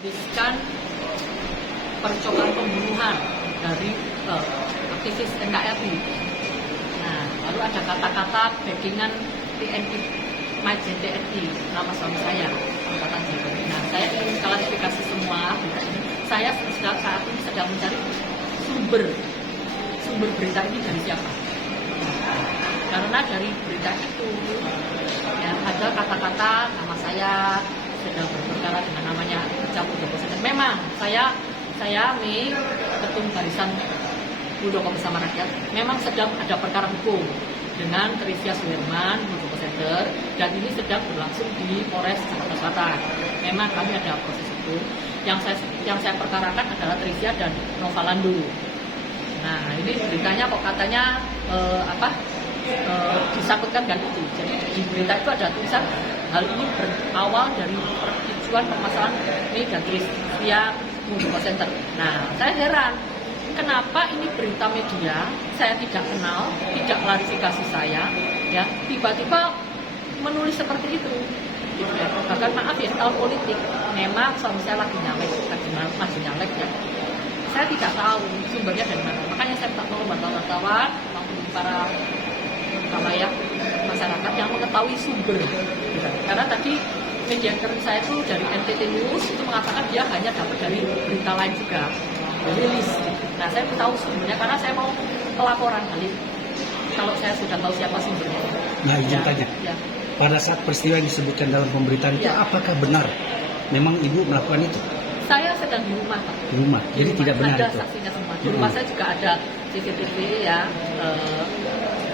Diskan percobaan pembunuhan dari aktivis NKRI. Nah, lalu ada kata-kata backingan TNI, Majen TNI, nama suami saya, Angkatan Jawa. Nah, saya ingin klarifikasi semua berita ini. Saya saat ini sedang mencari sumber berita ini dari siapa. Karena dari berita itu ya, ada kata-kata nama saya sedang berperkara dengan namanya Campur Muldoko. Memang saya Mei, Ketum Barisan Muldoko Bersama Rakyat, memang sedang ada perkara hukum dengan Trisya Suherman Muldoko Center, dan ini sedang berlangsung di Polres Jakarta Selatan. Memang kami ada proses hukum. Yang saya perkarakan adalah Trisya dan Nova Landu. Nah, ini beritanya kok katanya disangkutkan kan itu. Jadi di berita itu ada tulisan hal ini berawal dari perpicuan permasalahan Mei dan Trisya Muldoko Center. Nah, saya heran kenapa ini berita media saya tidak kenal, tidak klarifikasi saya, ya tiba-tiba menulis seperti itu. Gitu ya. Bahkan maaf ya, tahun politik memang suami saya lagi masih nyalek ya. Saya tidak tahu sumbernya dari mana. Makanya saya minta tolong wartawan maupun para khalayak masyarakat yang mengetahui sumber. Gitu. Karena tadi media kering saya itu dari NTT News itu mengatakan dia hanya dapat dari berita lain juga, rilis. Nah, saya mau tahu sumbernya karena saya mau pelaporan balik kalau saya sudah tahu siapa sumbernya. Nah, izin tanya. Ya. Pada saat peristiwa yang disebutkan dalam pemberitaan itu, apakah benar memang Ibu melakukan itu? Saya sedang di rumah, Pak. Di rumah, jadi tidak benar ada itu? Ada saksinya semua. Di rumah saya juga ada CCTV ya.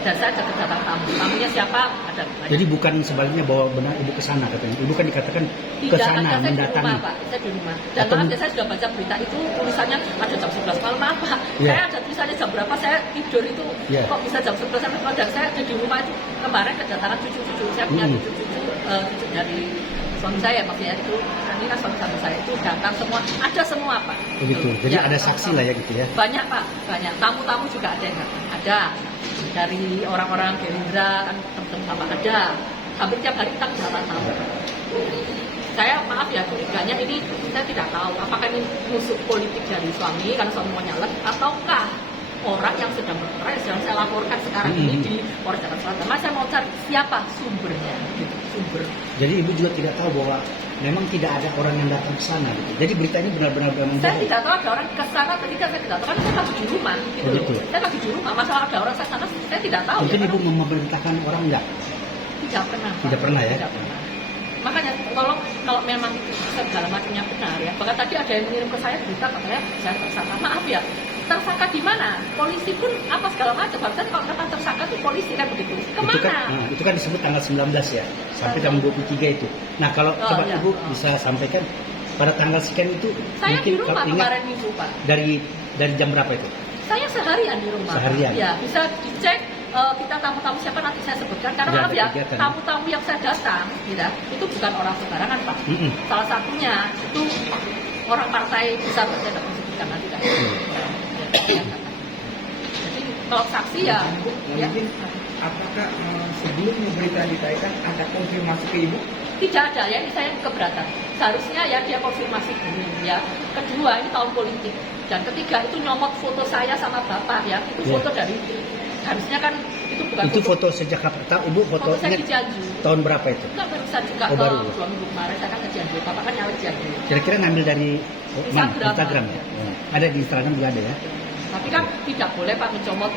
Dan saya ada kedatangan tamu. Tamunya siapa? Ada. Jadi bukan sebaliknya bahwa benar Ibu ke sana katanya. Ibu kan dikatakan ke sana mendatangi. Pak. Saya di rumah. Dan maaf ya, saya sudah baca berita itu tulisannya ada jam 11 malam. Maaf, Pak. Yeah. Saya ada tulisannya jam berapa saya tidur itu. Yeah. Kok bisa jam 11 sampai malam. Dan saya di rumah itu kemarin kedatangan cucu-cucu. Saya punya cucu dari suami saya, maksudnya itu ini kan suami saya itu datang semua, ada semua Pak. Begitu. Jadi ya, ada saksi lah ya gitu ya. Banyak Pak, banyak. Tamu-tamu juga ada yang datang. Ada dari orang-orang Gerindra kan teman-teman ada. Hampir tiap hari kita kedatangan tamu. Saya maaf ya, curiganya ini saya tidak tahu apakah ini musuh politik dari suami karena suami mau nyalek, ataukah orang yang sedang berperang yang saya laporkan sekarang ini di Polres Jakarta Selatan. Mas, saya mau cari siapa sumbernya, gitu, sumber. Jadi Ibu juga tidak tahu bahwa memang tidak ada orang yang datang ke sana, gitu. Jadi berita ini benar-benar saya tidak tahu ada orang ke sana, ketika saya tidak tahu, karena saya lagi di rumah. Gitu. Begitu. Saya lagi di rumah, masalah ada orang saya sana, saya tidak tahu. Mungkin ya, Ibu memerintahkan orang enggak? Tidak pernah. Tidak pernah ya? Tidak pernah. Makanya kalau memang segala macamnya benar ya. Bahkan tadi ada yang ngirim ke saya berita katanya saya tersangka. Maaf ya, tersangka di mana? Polisi pun apa segala macam. Bahkan kalau kata tersangka itu polisi kan begitu. Kemana? Itu kan disebut tanggal 19 ya, sampai jam 23 itu. Nah, kalau coba ya, Ibu bisa sampaikan pada tanggal sekian itu. Saya mungkin di rumah kemarin Minggu Pak. Dari jam berapa itu? Saya seharian di rumah. Seharian? Ya, bisa dicek. Kita tamu-tamu siapa nanti saya sebutkan karena maaf ya, tamu-tamu yang saya datang ya, itu bukan orang sembarangan Pak. Salah satunya itu orang partai besar, saya dapat sebutkan nanti kan. Jadi kalau saksi ya, mungkin apakah sebelum berita ditayangkan ada konfirmasi ke Ibu? Tidak ada ya, ini saya keberatan. Seharusnya ya dia konfirmasi dulu ya. Kedua, ini tahun politik. Dan ketiga itu nyomot foto saya sama Bapak ya, itu foto dari harusnya kan itu bukan itu foto sejak kapan? Ibu foto saya di Cianjur. Tahun berapa itu? Enggak, barusan juga baru. 2 minggu kemarin saya kan ke Cianjur. Bapak kan nyalek Cianjur. Kira-kira ngambil dari Instagram ya? Ada di Instagram juga ada ya? Tapi kan tidak boleh Pak mencomot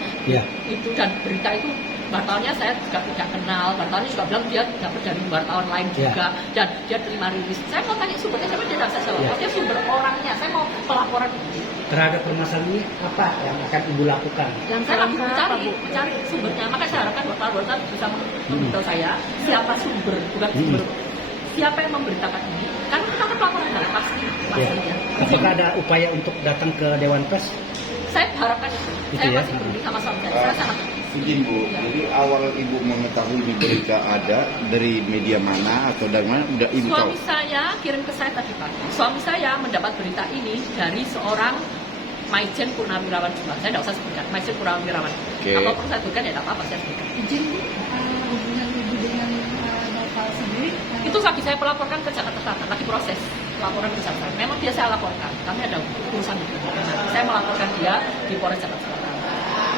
itu, dan berita itu wartawannya saya juga tidak kenal. Wartawannya juga bilang dia dapat dari wartawan lain juga dan dia terima rilis. Saya mau tanya sumbernya, saya tidak saya jawab. Dia sumber orangnya, saya mau pelaporan terhadap permasalahan ini apa yang akan Ibu lakukan? Yang saya lagi mencari sumbernya. Maka saya harapkan wartawan bisa memberitahu saya siapa sumber, bukan sumber. Siapa yang memberitakan ini? Karena kita kan pelaporan dari pasti. Apakah ada upaya untuk datang ke Dewan Pers? Saya harapkan itu. Saya masih berunding sama suami saya. Saya sangat izin Bu, jadi awal Ibu mengetahui di berita ada dari media mana atau dari mana udah Ibu tahu? Suami saya kirim ke saya tadi Pak. Suami saya mendapat berita ini dari seorang Maijen Purnawirawan juga. Saya tidak usah sebutkan Maijen Purnawirawan. Kalau perlu saya sebutkan ya tidak apa-apa saya sebutkan. Izin hubungan Ibu dengan Bapak sendiri? Itu lagi saya pelaporkan ke Jakarta Selatan, lagi proses laporan ke Jakarta. Memang dia saya laporkan. Kami ada urusan itu. Saya melaporkan dia di Polres Jakarta Selatan.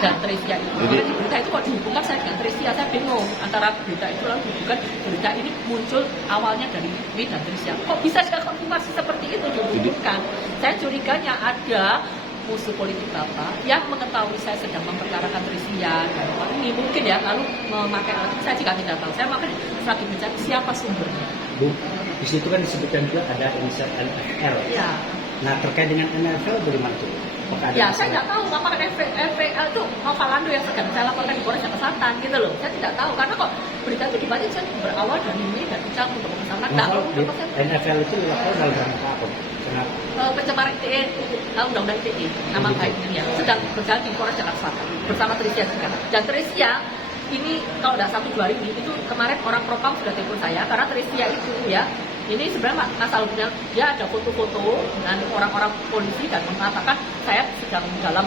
Dan Trisya itu, Jadi- di berita itu kok dihubungkan saya dengan Trisya, saya bingung antara berita itu lalu dihubungkan berita ini muncul awalnya dari Wi dan Trisya. Kok bisa ada konfirmasi seperti itu dihubungkan? Saya curiganya ada musuh politik Bapak yang mengetahui saya sedang memperkarakan Trisya dan ini mungkin ya lalu memakai alat itu. Saya juga tidak tahu. Saya makanya lagi mencari siapa sumbernya. Bu, di situ kan disebutkan juga ada inisial NFL. Ya, Nah, terkait dengan NFL dari mana tuh? Apakah ada ya masalah? saya nggak tahu apakah FPL itu Novalando yang sedang saya laporkan di Polres Jakarta Selatan gitu loh. Saya tidak tahu karena kok berita itu dibaca saya berawal dari ini dan ucap untuk kesana. Novel di NFL itu dilakukan dalam rangka apa? Kenapa? Pencemaran ITE, undang-undang ITE, nama baiknya sedang berjalan di Polres Jakarta Selatan bersama Trisya sekarang. Dan Trisya ini kalau tidak 1-2 hari ini itu kemarin orang propam sudah telepon saya karena Trisya itu ya ini sebenarnya masalahnya dia ada foto-foto dengan orang-orang polisi dan mengatakan saya sedang dalam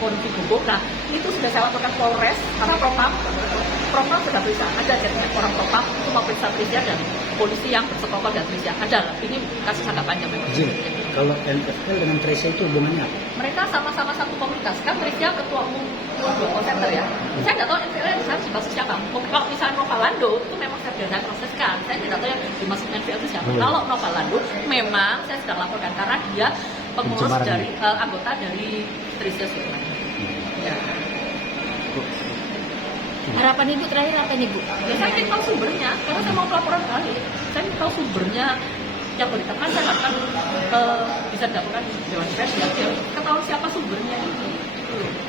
kondisi gugup. Nah itu sudah saya laporkan Polres karena propam sudah periksa ada jadinya orang propam itu mau periksa Trisya dan polisi yang bersekongkol dan Trisya ada. Ini kasus agak panjang memang. Izin, kalau NFL dengan Trisya itu hubungannya apa? Mereka sama-sama satu komunitas kan Trisya ketua umum call center ya. Saya tidak tahu NFL di sana dimaksud siapa. Kalau misalnya Novalando itu memang saya proseskan. Saya tidak tahu yang dimaksud NFL itu siapa. Kalau Novalando memang saya sedang laporkan karena dia pengurus Pencemaran. dari anggota dari Trisya Sultan. Ya. Harapan Ibu terakhir apa nih Bu? Ya, saya ingin tahu sumbernya karena saya mau pelaporan balik. Saya ingin tahu sumbernya yang beritakan saya akan bisa dapatkan Dewan Pers ya. Ketahui siapa sumbernya ini.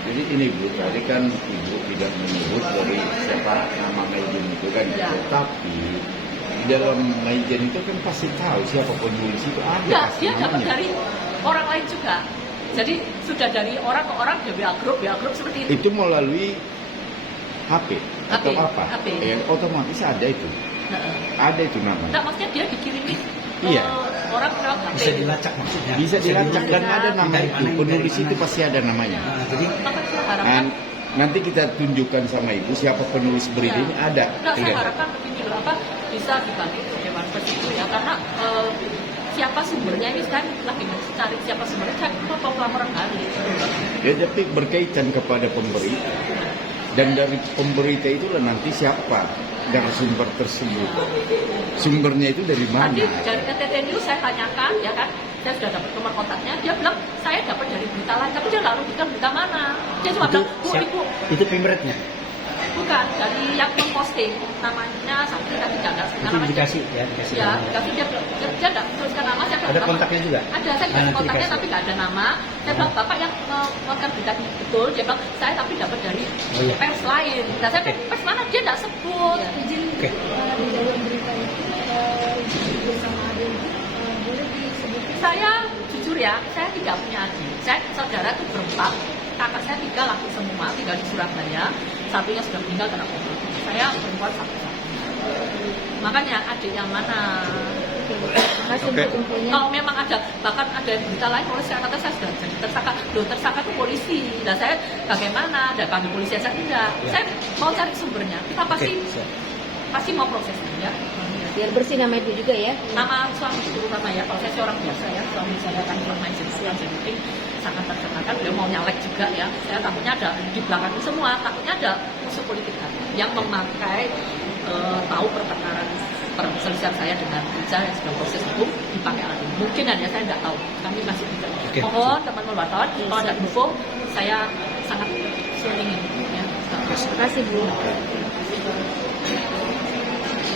Jadi ini Bu, tadi kan Ibu tidak menyebut dari siapa nama Maijen itu kan, Ya. tapi di dalam Maijen itu kan pasti tahu siapa penulis itu ada Enggak, pasti dia dapat namanya. dari orang lain juga. Jadi sudah dari orang ke orang dia WA group seperti itu. Itu melalui HP atau HP, apa? HP. Otomatis ada itu, Heeh. ada itu namanya. Nah, maksudnya dia dikirimin Iya. orang lewat HP. Bisa dilacak maksudnya? Bisa dilacak dan ada nama Dari itu, mana ini, penulis dari itu mana? pasti ada namanya. Nah, jadi Maka saya harapkan, Nanti kita tunjukkan sama Ibu siapa penulis berita ini ada. Nah, saya Tinggal. harapkan begini loh, bisa dibantu ke Dewan Pers itu ya, karena siapa sumbernya ini saya lagi mencari siapa sumbernya, saya mau pelaporan balik. Ya, tapi berkaitan kepada pemberita. Dan dari pemberita itulah nanti siapa dari sumber tersebut. Sumbernya itu dari mana? Tadi dari NTT News saya tanyakan, ya kan, saya sudah dapat nomor kontaknya, dia bilang saya dapat dari berita lain, tapi dia nggak rugikan berita mana. Dia cuma itu, bilang, Bu, Ibu, itu pimretnya. bukan, dari yang memposting, namanya Sakti tadi nggak ada, Itu namanya. dikasih ya, dikasih. Ya, namanya. tapi dia nggak tuliskan nama, saya bilang, Ada "Bapak-" kontaknya juga? Ada, saya Nah, dikasih nanti kontaknya dikasih. tapi nggak ada nama. Saya bilang, Bapak yang mengeluarkan berita ini betul, dia bilang, saya tapi dapat dari Oh, iya. pers lain. Nah, saya bilang, pers mana? Dia nggak sebut. Izin Oke. di dalam berita itu bersama adik boleh disebutkan Saya jujur ya, saya tidak punya adik. Saya saudara itu berempat. Kakak saya 3 laki semua, tinggal di Surabaya. Satunya sudah meninggal karena COVID. Saya perempuan satu-satu. Makanya adik yang mana? hasil Oke. infonya. Kalau memang ada, bahkan ada berita lain, polisi saya kata saya sudah jadi tersangka. Loh, tersangka itu polisi. Nah, saya bagaimana? Ada panggil polisi saya tidak. Ya. Saya mau cari sumbernya. Kita Oke, pasti siap. pasti mau prosesnya ya. Biar bersih nama Ibu juga ya. Nama suami terutama ya, kalau saya sih orang biasa ya, suami saya kan belum main sensitif, jadi sangat terkenalkan, beliau mau nyalek juga ya. Saya takutnya ada di belakang ini semua, takutnya ada musuh politik kan, yang memakai tahu pertengkaran perselisihan saya dengan Riza yang sedang proses hukum dipakai alat ini. Mungkin ya, saya tidak tahu. Kami masih tidak. Oke. Mohon teman-teman wartawan, kalau ada info, saya sangat sharing ini ya. Terima kasih Bu.